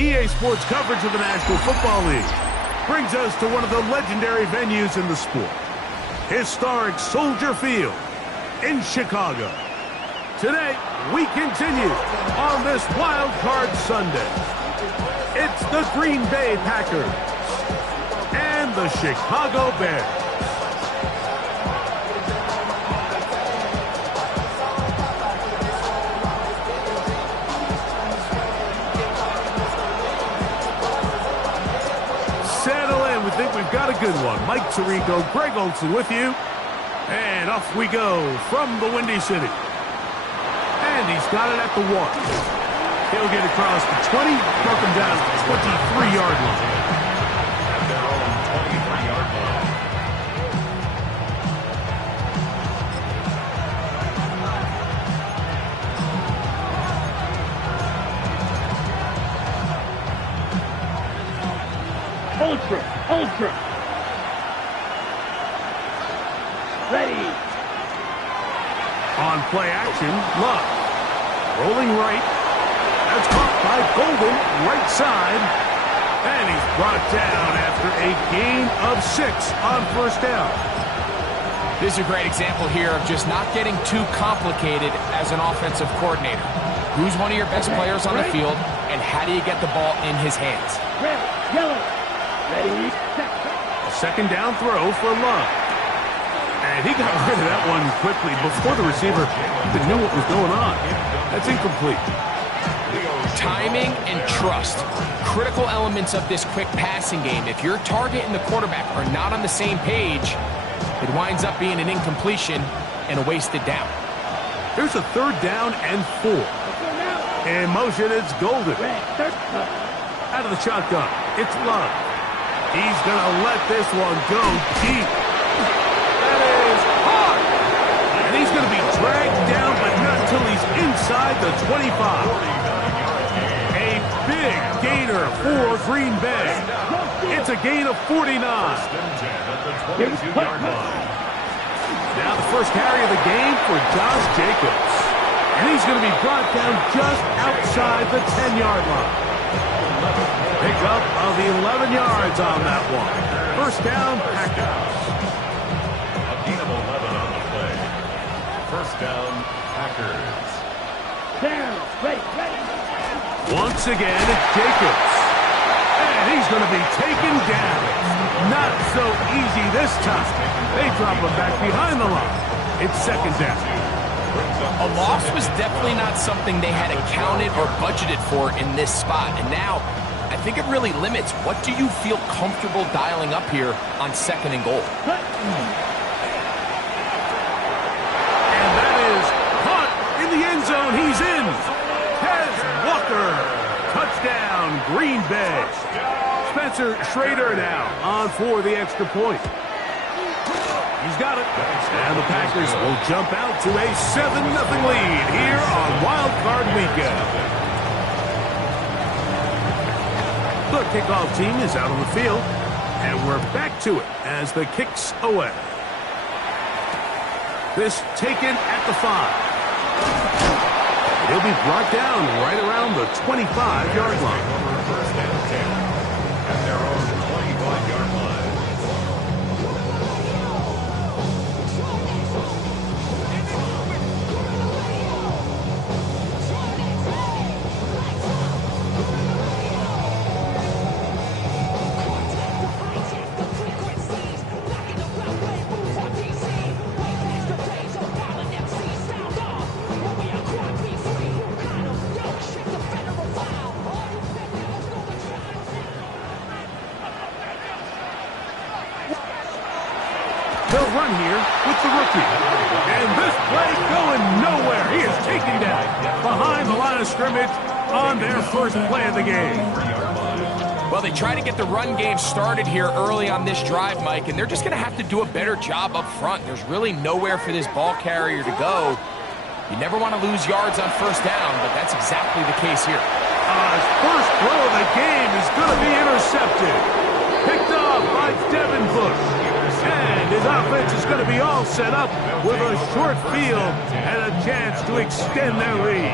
EA Sports coverage of the National Football League brings us to one of the legendary venues in the sport, historic Soldier Field in Chicago. Today, we continue on this Wild Card Sunday. It's the Green Bay Packers and the Chicago Bears. Settle in. We think we've got a good one. Mike Tirico, Greg Olsen with you. And off we go from the Windy City. And he's got it at the 1. He'll get across the 20, knock him down to the 23-yard line. At their own 23-yard line. Ultra. Ready. On play action, Love. Rolling right. That's caught by Golden, right side. And he's brought down after a gain of 6 on first down. This is a great example here of just not getting too complicated as an offensive coordinator. Who's one of your best players on the field, and how do you get the ball in his hands? Red, yellow. Ready. A second down throw for Love. And he got rid of that one quickly before the receiver even knew what was going on. That's incomplete. Timing and trust, critical elements of this quick passing game. If your target and the quarterback are not on the same page, it winds up being an incompletion and a wasted down. Here's a third down and 4. In motion, it's Golden. Out of the shotgun, it's Love. He's going to let this one go deep. That is hard. And he's going to be dragged down, but not until he's inside the 25. A big gainer for Green Bay. It's a gain of 49. Now the first carry of the game for Josh Jacobs. And he's going to be brought down just outside the 10-yard line. Pickup of 11 yards on that one. First down, Packers. A gain of 11 on the play. First down, Packers. Down. Ready. Once again, it's Jacobs. And he's going to be taken down. Not so easy this time. They drop him back behind the line. It's second down. A loss was definitely not something they had accounted or budgeted for in this spot. And now, I think it really limits what do you feel comfortable dialing up here on second and goal. And that is caught in the end zone. He's in. Tez Walker. Touchdown, Green Bay. Spencer Schrader now on for the extra point. He's got it. And the Packers will jump out to a 7-0 lead here on Wild Card Weekend. The kickoff team is out on the field, and we're back to it as the kick's away. This taken at the 5. He'll be brought down right around the 25-yard line. First and 10 at their own 25-yard line. They'll run here with the rookie. And this play going nowhere. He is taken down behind the line of scrimmage on their first play of the game. Well, they try to get the run game started here early on this drive, Mike, and they're just going to have to do a better job up front. There's really nowhere for this ball carrier to go. You never want to lose yards on first down, but that's exactly the case here. His first throw of the game is going to be intercepted. Picked off by Devin Bush. And his offense is going to be all set up with a short field and a chance to extend their lead.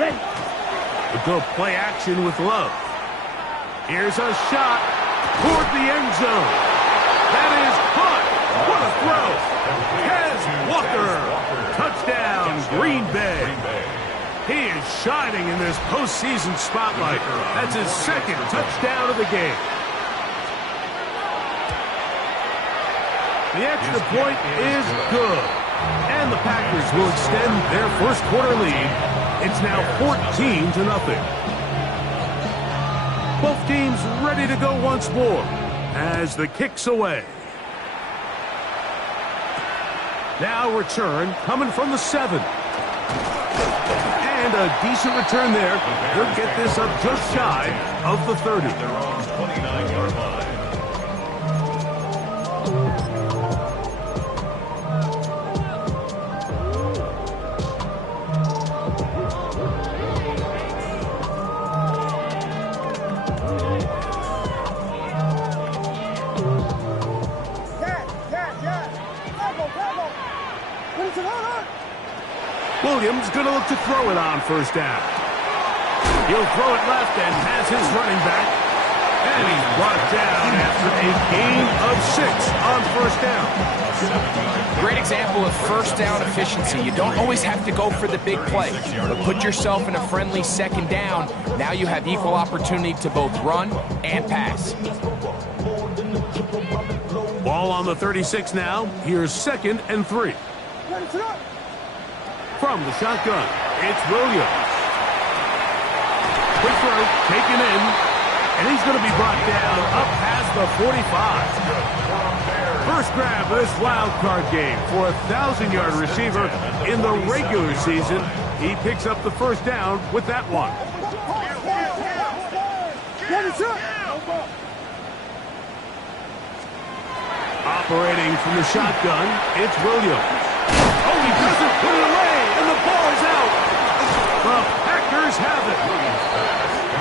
Ready. A good play action with Love. Here's a shot toward the end zone. That is caught. What a throw. Kez Walker. Touchdown, Green Bay. He is shining in this postseason spotlight. That's his second touchdown of the game. The extra point is good. And the Packers will extend their first quarter lead. It's now 14-0. Both teams ready to go once more as the kick's away. Now return coming from the 7. And a decent return there. He'll get this up just shy of the 30. They're on 29-yard line. Williams going to look to throw it on first down. He'll throw it left and has his running back. And he's brought down after a gain of 6 on first down. Great example of first down efficiency. You don't always have to go for the big play, but put yourself in a friendly second down. Now you have equal opportunity to both run and pass. Ball on the 36 now. Here's 2nd and 3. From the shotgun, it's Williams. Quick throw, taken in, and he's going to be brought down up past the 45. First grab of this wild card game for a 1,000-yard receiver in the regular season. He picks up the first down with that one. Operating from the shotgun, it's Williams. Oh, he doesn't put it away, and the ball is out. The Packers have it.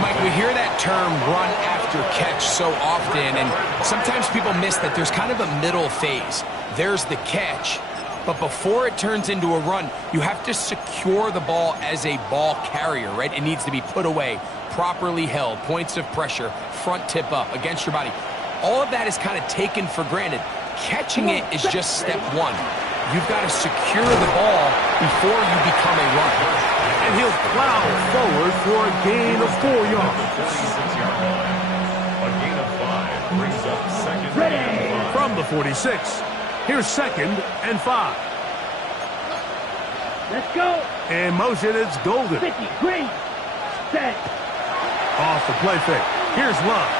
Mike, we hear that term run after catch so often, and sometimes people miss that there's kind of a middle phase. There's the catch, but before it turns into a run, you have to secure the ball as a ball carrier, right? It needs to be put away, properly held, points of pressure, front tip up against your body. All of that is kind of taken for granted. Catching it is just step one. You've got to secure the ball before you become a runner. And he'll plow forward for a gain of 4 yards. A gain of 5 brings up 2nd and 5. From the 46, here's 2nd and 5. Let's go. In motion, it's Golden. 50, green, set. Off the play fake. Here's Love.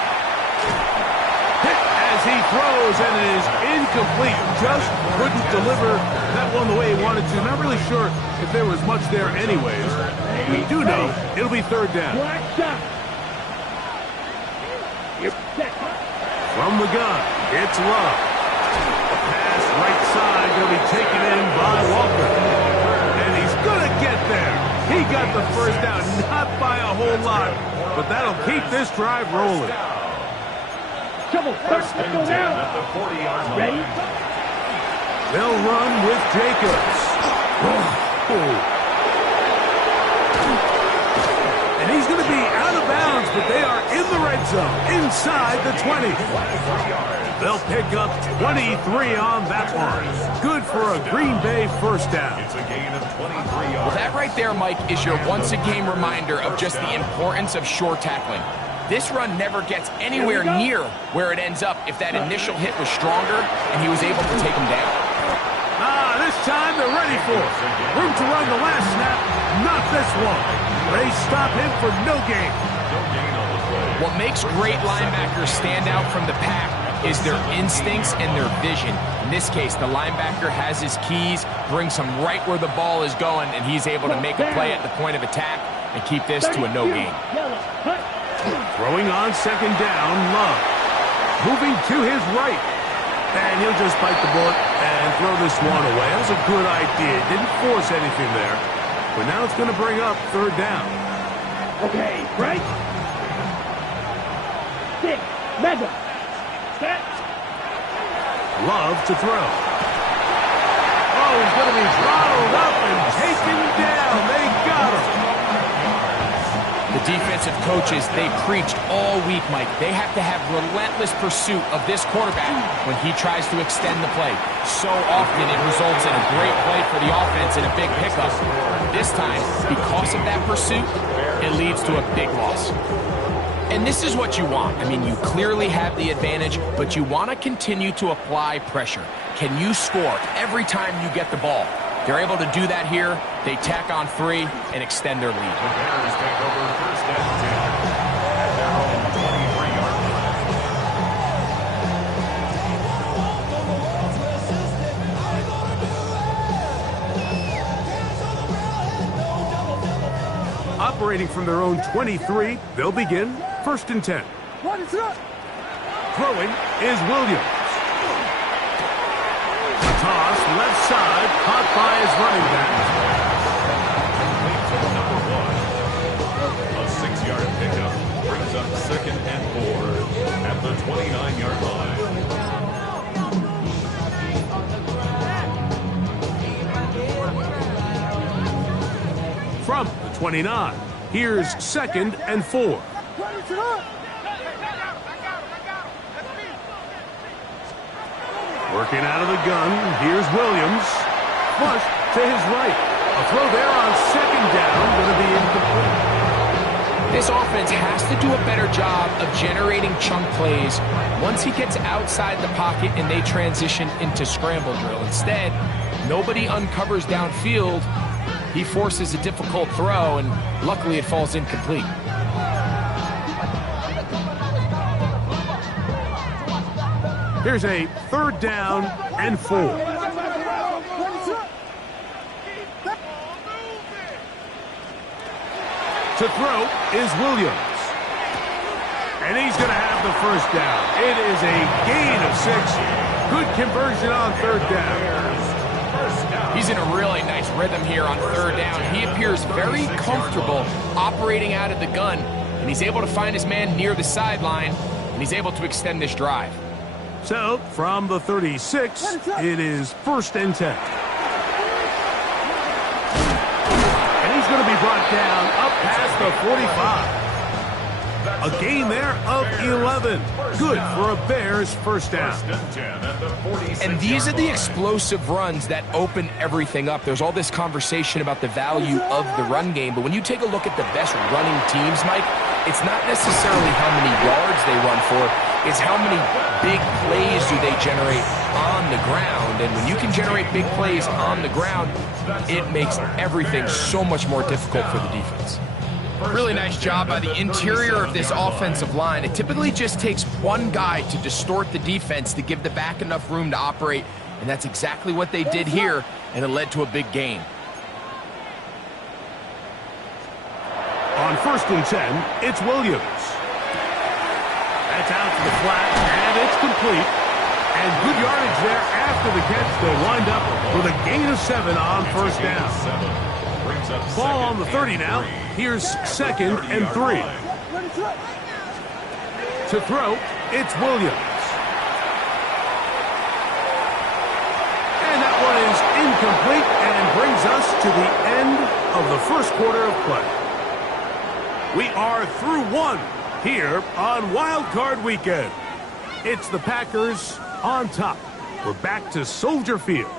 Hit as he throws, and it is incomplete. Just couldn't deliver that one the way he wanted to. Not really sure if there was much there anyways. We do know it'll be 3rd down. Black shot. You're set. From the gun, it's Love. Pass right side going to be taken in by Walker. And he's going to get there. He got the first down, not by a whole lot, but that'll keep this drive rolling. Trouble. Let's go now. At the 40-yard line. Ready? They'll run with Jacobs. And he's going to be out of bounds, but they are in the red zone, inside the 20. They'll pick up 23 on that one. Good for a Green Bay first down. It's a gain of 23 yards. Well, that right there, Mike, is your once-a-game reminder of just the importance of short tackling. This run never gets anywhere near where it ends up if that initial hit was stronger and he was able to take him down. This time they're ready for it. Room to run the last snap, not this one. They stop him for no gain. What makes great linebackers stand out from the pack is their instincts and their vision. In this case, the linebacker has his keys, brings him right where the ball is going, and he's able to make a play at the point of attack and keep this to a no gain. Throwing on 2nd down, Love. Moving to his right. And he'll just bite the bullet and throw this one away. That was a good idea. Didn't force anything there. But now it's going to bring up 3rd down. Okay, right? 6, mega. Set. Love to throw. Oh, he's going to be throttled up and taken down. They got him. The defensive coaches, they preached all week, Mike. They have to have relentless pursuit of this quarterback when he tries to extend the play. So often it results in a great play for the offense and a big pickup. This time, because of that pursuit, it leads to a big loss. And this is what you want. I mean, you clearly have the advantage, but you want to continue to apply pressure. Can you score every time you get the ball? They're able to do that here. They tack on 3 and extend their lead. The Bears take over first and 10 at their own 23-yard line. Operating from their own 23, they'll begin first and 10. Throwing is Williams. Toss left side, caught by his running back. Number 1. A 6-yard pickup brings up second and 4 at the 29-yard line. From the 29, here's second and 4. Working out of the gun, here's Williams. Flush to his right. A throw there on second down, going to be incomplete. This offense has to do a better job of generating chunk plays once he gets outside the pocket and they transition into scramble drill. Instead, nobody uncovers downfield. He forces a difficult throw, and luckily it falls incomplete. Here's a third down and 4. To throw is Williams. And he's going to have the first down. It is a gain of 6. Good conversion on third down. He's in a really nice rhythm here on third down. He appears very comfortable operating out of the gun, and he's able to find his man near the sideline, and he's able to extend this drive. So, from the 36, it is first and 10. And he's going to be brought down up past the 45. A gain there of 11. Good for a Bears first down. And these are the explosive runs that open everything up. There's all this conversation about the value of the run game, but when you take a look at the best running teams, Mike, it's not necessarily how many yards they run for, it's how many big plays do they generate on the ground. And when you can generate big plays on the ground, it makes everything so much more difficult for the defense. Really nice job by the interior of this offensive line. It typically just takes one guy to distort the defense to give the back enough room to operate, and that's exactly what they did here, and it led to a big gain. On first and 10, it's Williams. That's out to the flat, and it's complete. And good yardage there after the catch. They'll wind up with a gain of 7 on first down. Ball on the 30 now. Here's second and 3. To throw, it's Williams. And that one is incomplete and brings us to the end of the first quarter of play. We are through one here on Wild Card Weekend. It's the Packers on top. We're back to Soldier Field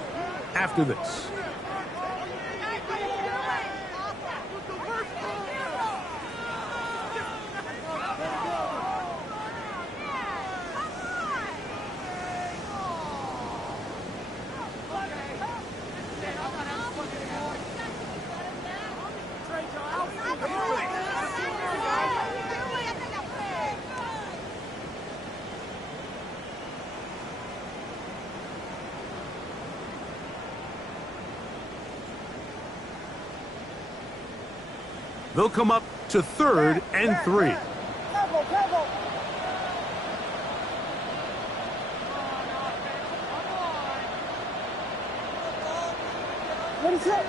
after this. They'll come up to third and 3. What is it?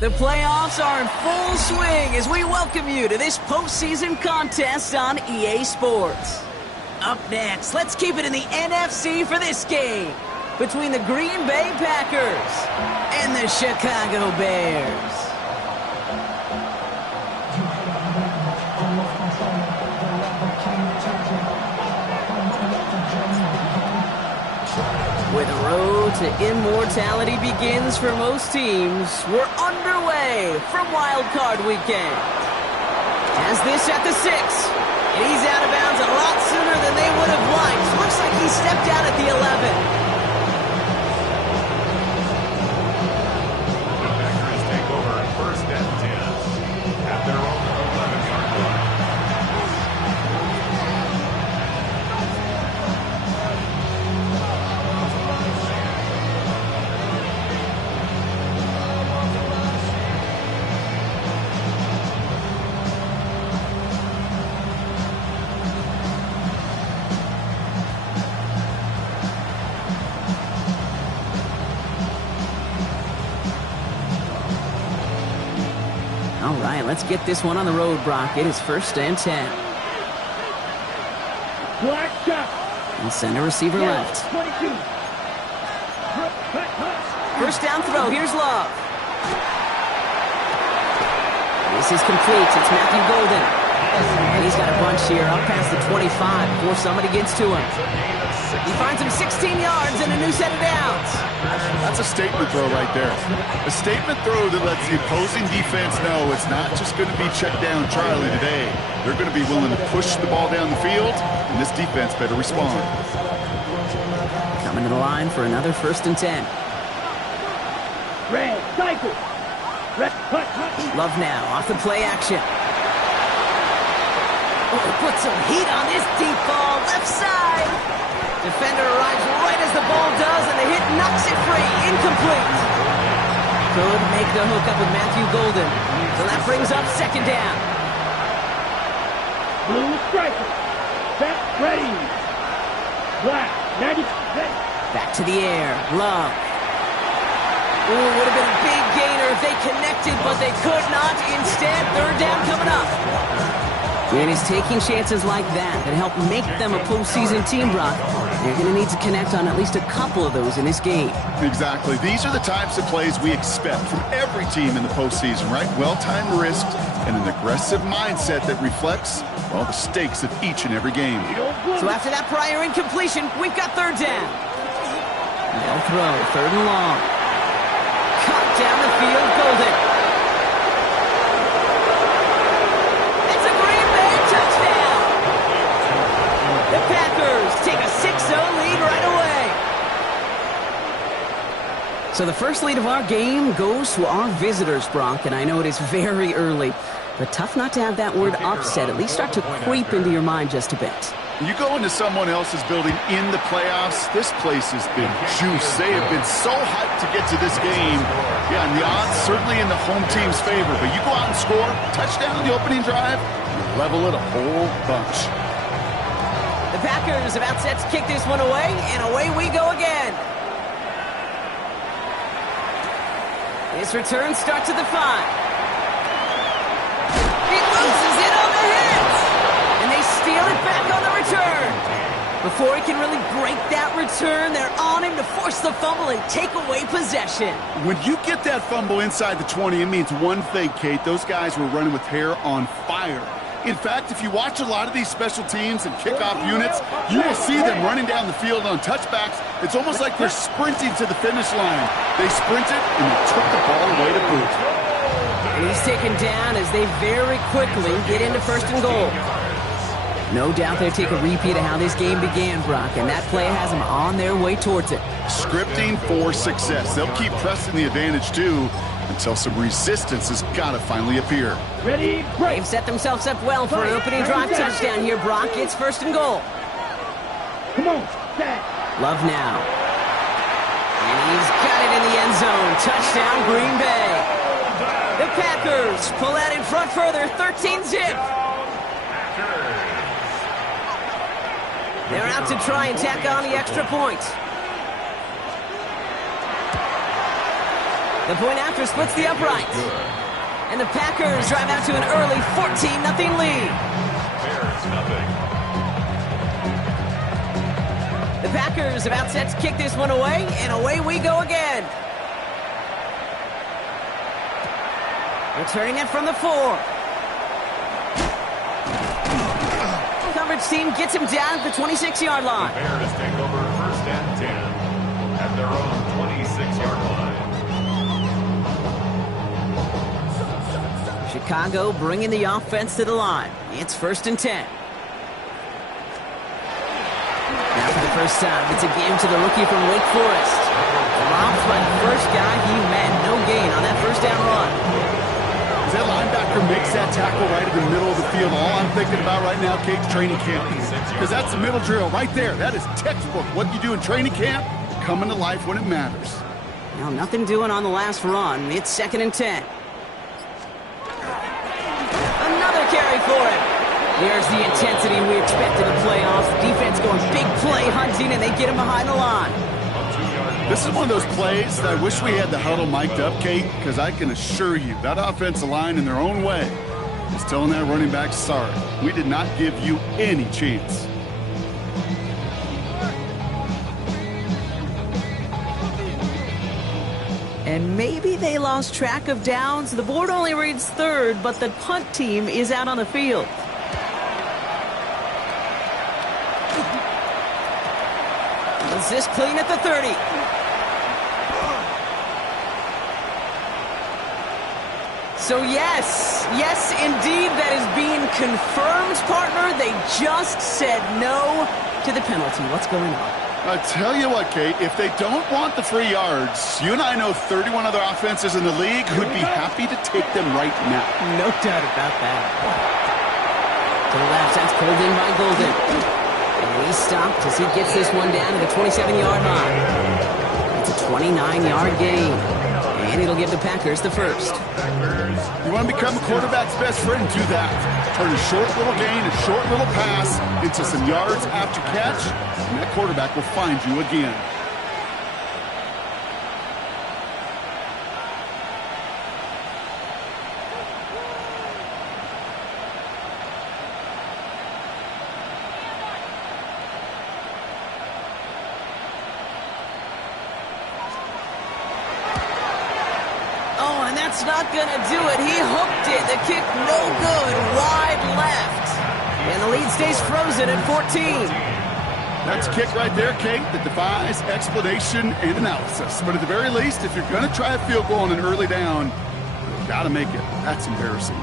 The playoffs are in full swing as we welcome you to this postseason contest on EA Sports. Up next, let's keep it in the NFC for this game between the Green Bay Packers and the Chicago Bears. Where the road to immortality begins for most teams, we're underway from Wild Card Weekend. Has this at the 6. And he's out of bounds a lot sooner than they would have liked. Looks like he stepped out at the 11. The Packers take over first and 10 at their own 11-yard line. All right, let's get this one on the road, Brock. It is first and 10. Black shot. And center receiver left. 22. First down throw. Here's Love. This is complete. It's Matthew Golden. And he's got a bunch here up past the 25 before somebody gets to him. He finds him 16 yards and a new set of downs. That's a statement throw right there. A statement throw that lets the opposing defense know it's not just going to be check down Charlie today. They're going to be willing to push the ball down the field, and this defense better respond. Coming to the line for another first and 10. Red, cycle. Red, cut. Love now off the play action. Oh, put some heat on this deep ball, left side. Defender arrives right as the ball does, and the hit knocks it free. Incomplete. Could make the hook up with Matthew Golden. So that brings up second down. Blue striker. Set, ready. Black, 90. Back to the air. Love. Ooh, would have been a big gainer if they connected, but they could not. Instead, third down coming up. And it's taking chances like that help make them a postseason team, Brock. They're going to need to connect on at least a couple of those in this game. Exactly. These are the types of plays we expect from every team in the postseason, right? Well-timed risks and an aggressive mindset that reflects, well, the stakes of each and every game. So after that prior incompletion, we've got third down. They'll throw, third and long. Cut down the field, Golden. It's a Green Bay touchdown. The Packers take a 6-0 lead right away. So the first lead of our game goes to our visitors, Brock, and I know it is very early, but tough not to have that word upset at least start to creep into your mind just a bit. You go into someone else's building in the playoffs, this place has been juiced. They have been so hyped to get to this game. Yeah, and the odds certainly in the home team's favor, but you go out and score, touchdown on the opening drive, you level it a whole bunch. The Packers about set to kick this one away, and away we go again. This return starts at the 5. He loses it on the hit, and they steal it back on the return. Before he can really break that return, they're on him to force the fumble and take away possession. When you get that fumble inside the 20, it means one thing, Kate. Those guys were running with hair on fire. In fact, if you watch a lot of these special teams and kickoff units, you will see them running down the field on touchbacks. It's almost like they're sprinting to the finish line. They sprinted, and they took the ball away to boot. And he's taken down as they very quickly get into first and goal. No doubt they'll take a repeat of how this game began, Brock, and that play has them on their way towards it. Scripting for success. They'll keep pressing the advantage, too, until some resistance has got to finally appear. Ready, break. They've set themselves up well for an opening drive touchdown here, Brock. It's first and goal. Come on, set. Love now. And he's got it in the end zone. Touchdown, Green Bay. The Packers pull that in front further, 13-zip. They're out to try and tack on the extra point. The point after splits the uprights. And the Packers drive out to an early 14-0 lead. The Packers about set to kick this one away, and away we go again. Returning it from the 4. Coverage team gets him down at the 26-yard line. The Bears take over first and 10 at their own 26-yard line. Chicago bringing the offense to the line. It's first and 10. Now for the first time, it's a game to the rookie from Wake Forest. Dropped by the first guy he met. No gain on that first down run. That linebacker makes that tackle right in the middle of the field. All I'm thinking about right now, Kate's training camp. Because that's the middle drill right there. That is textbook. What you do in training camp, coming to life when it matters. Now, nothing doing on the last run. It's second and 10. Another carry for him. There's the intensity we expect in the playoffs. The defense going big play hunting, and they get him behind the line. This is one of those plays that I wish we had the huddle mic'd up, Kate, because I can assure you that offensive line in their own way is telling that running back, sorry, we did not give you any chance. And maybe they lost track of downs. The board only reads third, but the punt team is out on the field. Is this clean at the 30? So yes, indeed, that is being confirmed, partner. They just said no to the penalty. What's going on? I tell you what, Kate, if they don't want the 3 yards, you and I know 31 other offenses in the league who'd be happy to take them right now. No doubt about that. To the left, that's pulled in by Golden. And he's stopped as he gets this one down to the 27-yard line. It's a 29-yard gain. And it'll give the Packers the first. You want to become a quarterback's best friend? Do that. Turn a short little gain, a short little pass into some yards after catch, and that quarterback will find you again. And that's not going to do it. He hooked it. The kick no good. Wide left. And the lead stays frozen at 14. That's a kick right there, Kate, that defies explanation and analysis. But at the very least, if you're going to try a field goal on an early down, you've got to make it. That's embarrassing.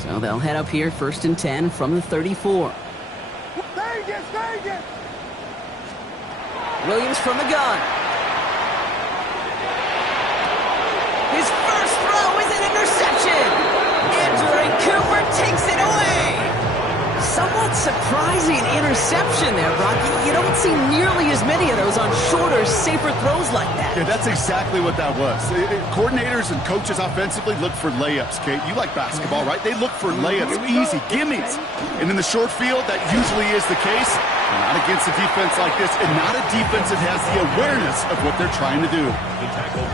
So they'll head up here, 1st and 10 from the 34. Williams from the gun. His first throw is an interception. Andrew Cooper takes it away. Somewhat surprising interception there, Brock. You don't see nearly as many of those on shorter, safer throws like that. Yeah, that's exactly what that was. Coordinators and coaches offensively look for layups, Kate. You like basketball, right? They look for layups, easy, gimmies. And in the short field, that usually is the case. Not against a defense like this, and not a defense that has the awareness of what they're trying to do.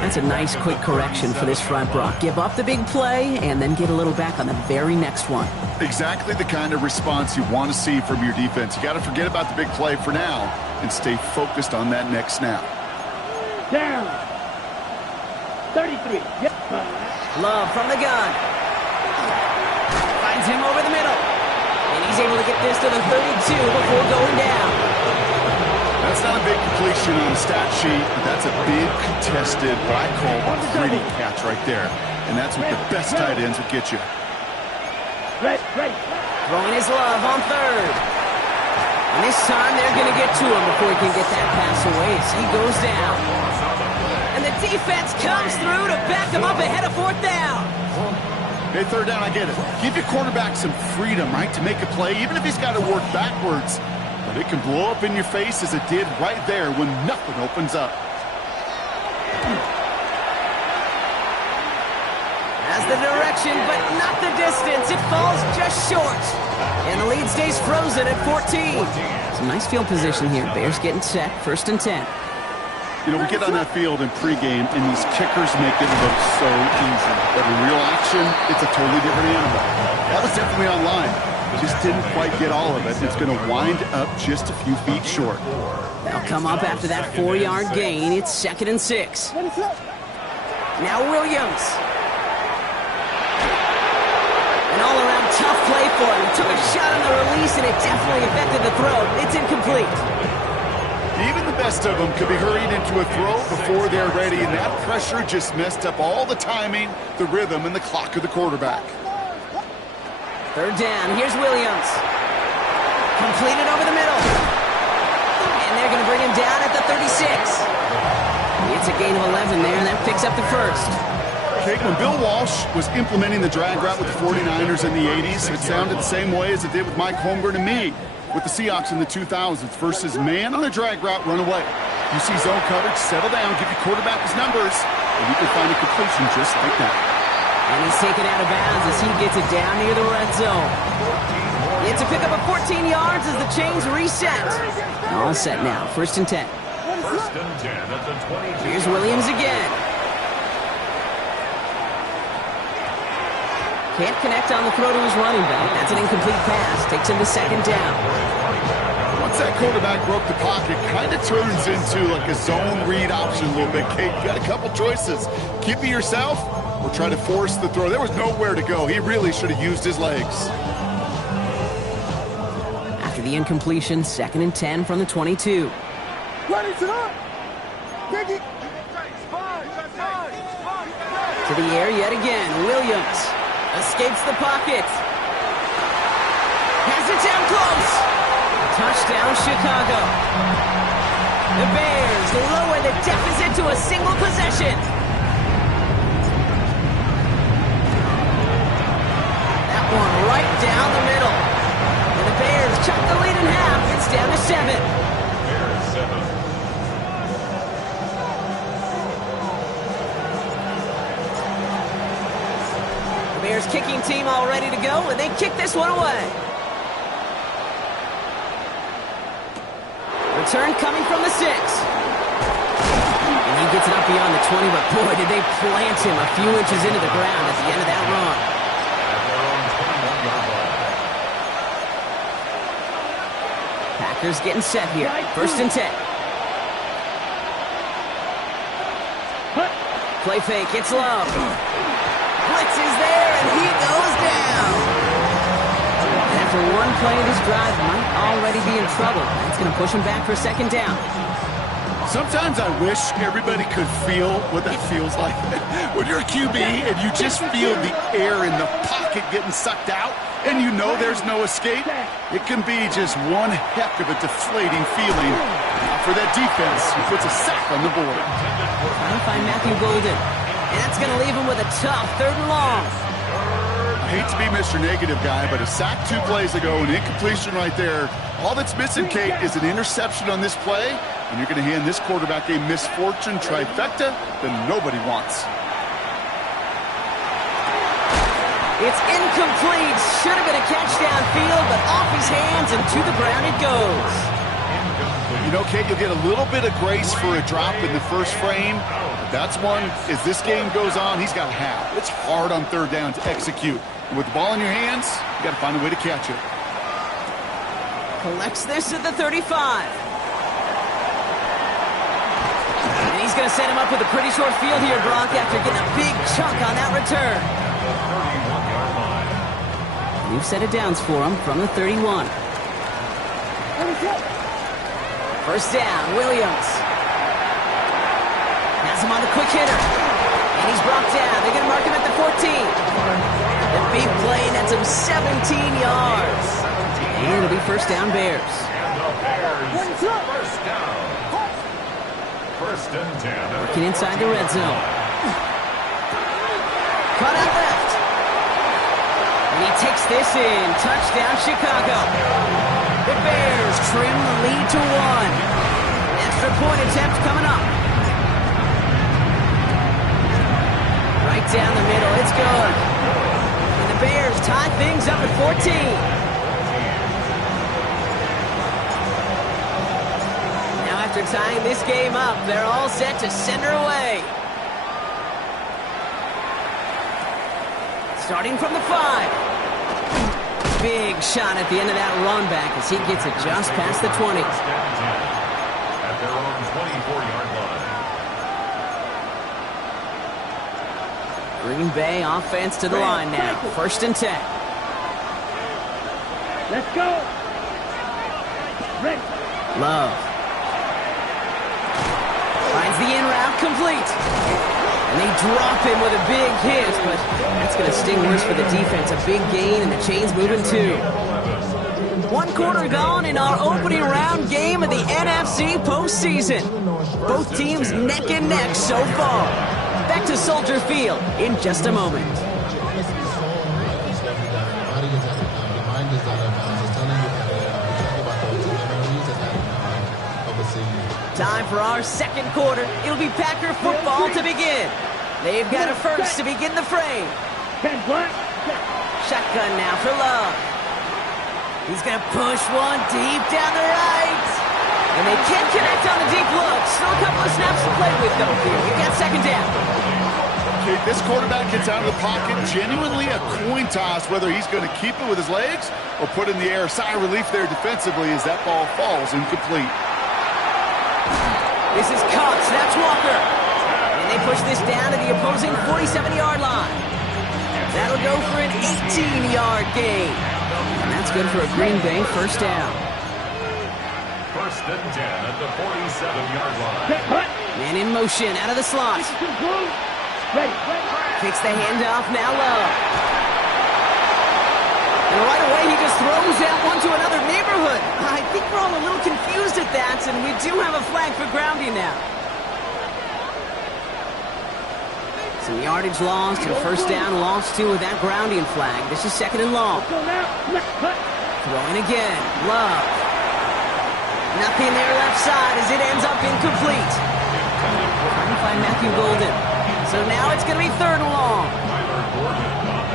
That's a nice quick correction for this front, Brock. Give up the big play and then get a little back on the very next one. Exactly the kind of response you want to see from your defense. You got to forget about the big play for now and stay focused on that next snap. Down. 33. Yep. Love from the gun. Finds him over the middle. And he's able to get this to the 32 before going down. That's not a big completion on the stat sheet, but that's a big contested, what I call a gritty catch right there. And that's what the best tight ends will get you. Throwing his Love on 3rd. And this time they're going to get to him before he can get that pass away as he goes down. And the defense comes through to back him up ahead of 4th down. Hey, 3rd down, I get it. Give your quarterback some freedom, right, to make a play, even if he's got to work backwards. But it can blow up in your face as it did right there when nothing opens up. Has the direction, but not the distance. It falls just short. And the lead stays frozen at 14. Some nice field position here. Bears getting set, 1st and 10. You know, we get on that field in pregame, and these kickers make it look so easy. But in real action, it's a totally different animal. That was definitely online. Just didn't quite get all of it. It's going to wind up just a few feet short. They'll come up after that 4-yard gain. It's 2nd and 6. Now Williams. An all-around tough play for him. He took a shot on the release, and it definitely affected the throw. It's incomplete. Even the best of them could be hurried into a throw before they're ready, and that pressure just messed up all the timing, the rhythm, and the clock of the quarterback. 3rd down. Here's Williams. Completed over the middle. And they're going to bring him down at the 36. It's a gain of 11 there, and that picks up the 1st. Kate, when Bill Walsh was implementing the drag route with the 49ers in the 80s, it sounded the same way as it did with Mike Holmgren and me with the Seahawks in the 2000s versus man on a drag route, run away. You see zone coverage, settle down, give your quarterback his numbers, and you can find a completion just like that. And he's taken out of bounds as he gets it down near the red zone. It's a pickup of 14 yards as the chains reset. All set now, 1st and 10. 1st and 10 at the 22. Here's Williams again. Can't connect on the throw to his running back. That's an incomplete pass. Takes him to 2nd down. Once that quarterback broke the pocket, kind of turns into like a zone read option a little bit. Kate, you got a couple choices. Keep it yourself or try to force the throw. There was nowhere to go. He really should have used his legs. After the incompletion, 2nd and 10 from the 22. To the air yet again. Williams escapes the pocket. Has it down close. Touchdown, Chicago. The Bears lower the deficit to a single possession. That one right down the middle. And the Bears chop the lead in half. It's down to 7. Bears 7. Bears kicking team all ready to go, and they kick this one away. Return coming from the 6. And he gets it up beyond the 20, but boy, did they plant him a few inches into the ground at the end of that run. At their own 21-yard line. Packers getting set here. 1st and 10. Play fake, it's Love. Blitz is there, and he goes down. And after one play, this drive might already be in trouble. That's going to push him back for second down. Sometimes I wish everybody could feel what that feels like. When you're a QB and you just feel the air in the pocket getting sucked out and you know there's no escape, it can be just one heck of a deflating feeling for that defense who puts a sack on the board. Trying to find Matthew Golden. And that's going to leave him with a tough 3rd and long. I hate to be Mr. Negative guy, but a sack 2 plays ago, an incompletion right there. All that's missing, Kate, is an interception on this play, and you're going to hand this quarterback a misfortune trifecta that nobody wants. It's incomplete. Should have been a catch downfield, but off his hands and to the ground it goes. You know, Kate, you'll get a little bit of grace for a drop in the first frame. That's one, as this game goes on, he's got to have. It's hard on 3rd down to execute. And with the ball in your hands, you got to find a way to catch it. Collects this at the 35. And he's going to set him up with a pretty short field here, Brock, after getting a big chunk on that return. New set of downs for him from the 31. First down, Williams. Has him on the quick hitter. And he's brought down. They're going to mark him at the 14. The big play nets him 17 yards. And it'll be first down, Bears. First and 10. Working inside the red zone. Cut out left. And he takes this in. Touchdown, Chicago. The Bears trim the lead to 1. Extra point attempt coming up. Right down the middle. It's good. And the Bears tie things up at 14. After tying this game up, they're all set to send her away. Starting from the 5. Big shot at the end of that run back as he gets it just past the 20. At their own 24-yard line. Green Bay offense to the line now. First and 10. Let's go. Ready. Love. Finds the in route complete. And they drop him with a big hit, but that's going to sting worse for the defense. A big gain, and the chain's moving too. 1 quarter gone in our opening round game of the NFC postseason. Both teams neck and neck so far. Back to Soldier Field in just a moment. Time for our second quarter. It'll be Packer football to begin. They've got a first to begin the frame. Shotgun now for Love. He's going to push one deep down the right. And they can't connect on the deep look. Still a couple of snaps to play with, though, here. We've got second down. Okay, this quarterback gets out of the pocket. Genuinely a coin toss whether he's going to keep it with his legs or put in the air. Sigh of relief there defensively as that ball falls incomplete. This is Cox. That's Walker. And they push this down to the opposing 47-yard line. That'll go for an 18-yard gain. And that's good for a Green Bay first down. First and 10 at the 47-yard line. Man in motion out of the slot. Kicks the handoff, now Love. And right away he just throws that one to another neighborhood. I think we're all a little confused at that, and we do have a flag for grounding now. Some yardage lost and first down lost too with that grounding flag. This is second and long. Throwing again, Love. Nothing there left side as it ends up incomplete. Trying to find Matthew Golden. So now it's going to be third and long.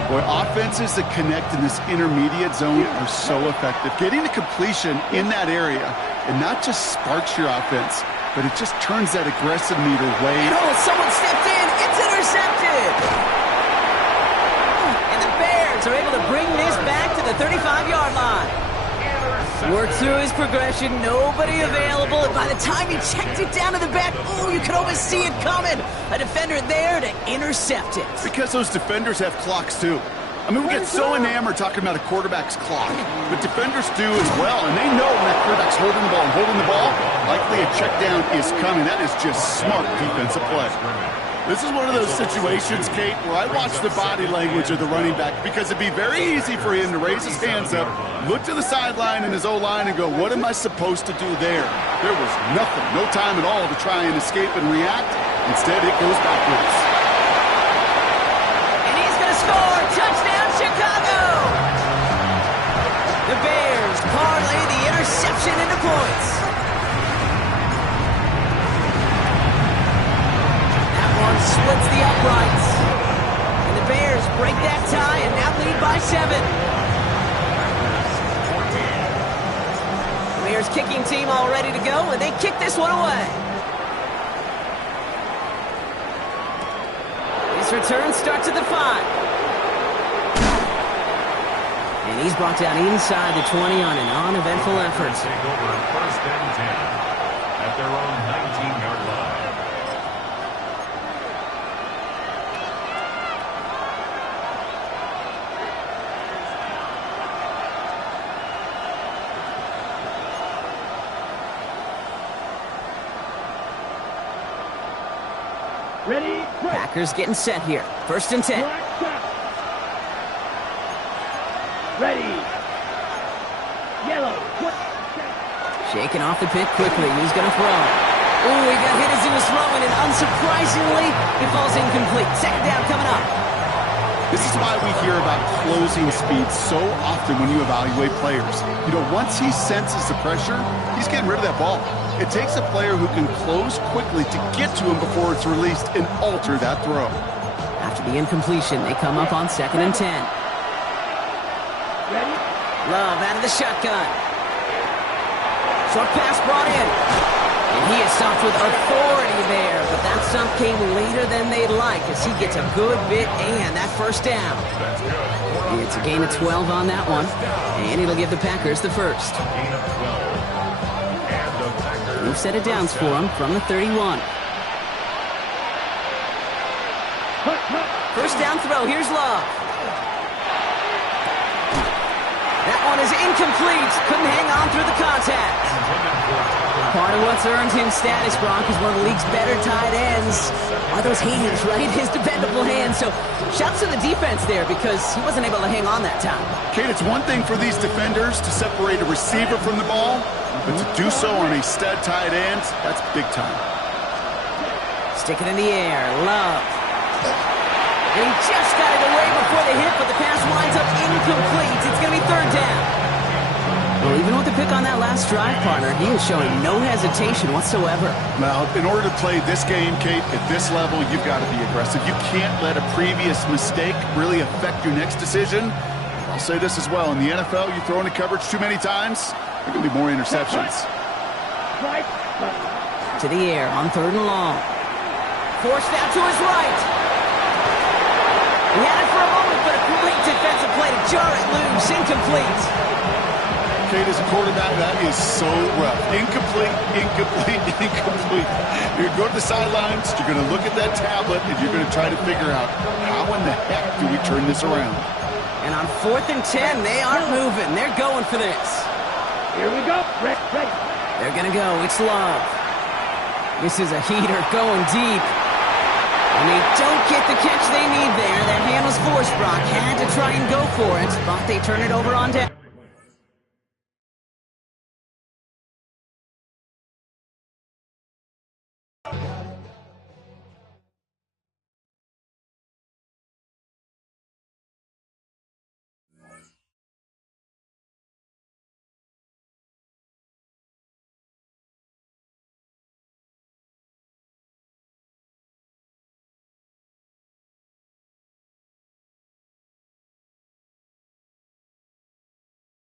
Boy, offenses that connect in this intermediate zone are so effective. Getting the completion in that area, and not just sparks your offense, but it just turns that aggressive meter way. Oh, someone stepped in. It's intercepted. And the Bears are able to bring this back to the 35-yard line. Worked through his progression, nobody available, and by the time he checked it down to the back, oh, you could almost see it coming. A defender there to intercept it. Because those defenders have clocks, too. I mean, we get so enamored talking about a quarterback's clock, but defenders do as well, and they know when that quarterback's holding the ball and holding the ball, likely a check down is coming. That is just smart defensive play. This is one of those situations, Kate, where I watch the body language of the running back because it'd be very easy for him to raise his hands up, look to the sideline in his O-line and go, what am I supposed to do there? There was nothing, no time at all to try and escape and react. Instead, it goes backwards. And he's going to score! Touchdown, Chicago! The Bears parlay the interception into points. Splits the uprights. And the Bears break that tie and now lead by 7. The Bears kicking team all ready to go, and they kick this one away. This return starts at the 5. And he's brought down inside the 20 on an uneventful effort. Take over at 1st and 10 at their own 19-yard line. Ready? Packers getting set here. 1st and 10. Ready. Yellow. Shaking off the pick quickly. He's going to throw. Ooh, he got hit as he was throwing, and unsurprisingly, he falls incomplete. 2nd down coming up. This is why we hear about closing speed so often when you evaluate players. You know, once he senses the pressure, he's getting rid of that ball. It takes a player who can close quickly to get to him before it's released and alter that throw. After the incompletion, they come up on 2nd and 10. Ready? Love out of the shotgun. Short pass brought in. And he is stopped with authority there, but that stop came later than they'd like as he gets a good bit and that 1st down. It's a gain of 12 on that one, and it'll give the Packers the 1st. We've set it down for him from the 31. 1st down throw. Here's Love. That one is incomplete. Couldn't hang on through the contact. Part of what's earned him status, Gronk, is one of the league's better tight ends. Are those hands, right? His dependable hands. So shouts to the defense there because he wasn't able to hang on that time. Kate, it's one thing for these defenders to separate a receiver from the ball, but to do so on a stud tight end, that's big time. Stick it in the air. Love. And he just got it away before the hit, but the pass winds up incomplete. It's going to be 3rd down. Well, even with the pick on that last drive, partner, he was showing no hesitation whatsoever. Now, in order to play this game, Kate, at this level, you've got to be aggressive. You can't let a previous mistake really affect your next decision. I'll say this as well. In the NFL, you throw into coverage too many times, there are going to be more interceptions. To the air on 3rd and long. Forced out to his right. He had it for a moment, but a great defensive play to jar it loose. Incomplete. Kate, as a quarterback, that is so rough. Incomplete, incomplete, incomplete. You're going to go to the sidelines, you're going to look at that tablet, and you're going to try to figure out how in the heck do we turn this around. And on 4th and 10, they aren't moving. They're going for this. Here we go. Ready. They're going to go. It's Love. This is a heater going deep. And they don't get the catch they need there. That hand was forced, Brock. Had to try and go for it, but they turn it over on down.